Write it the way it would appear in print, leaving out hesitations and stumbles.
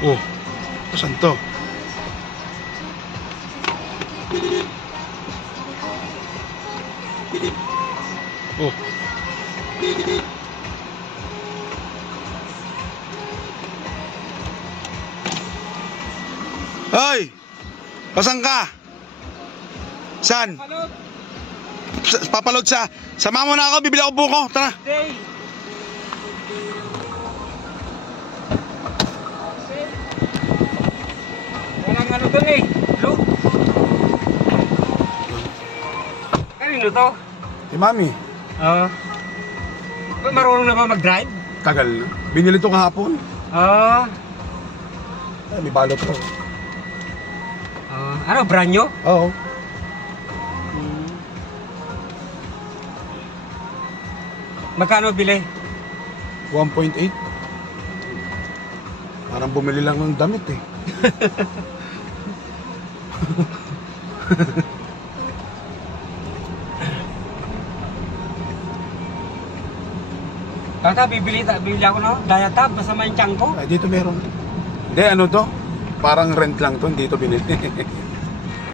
Oh, saan to? Oh. Hoy! Pasan ka? Saan? Papalod sa... Sama mo na ako, bibili ako buko. Tara. Hey. Walang ano dun eh. Look. Kanino to? Si Mami. Marunong na ba mag-drive? Tagal na. Binili to kahapon. Ay, may balot to. Ano, brand nyo? Oo. Magkano bili? 1.8. Parang bumili lang ng damit eh. Tata, bibili ako no? Dayatab, masama yung tiyan ko. Ay, dito meron. Hindi, ano to? Parang rent lang to, dito binili.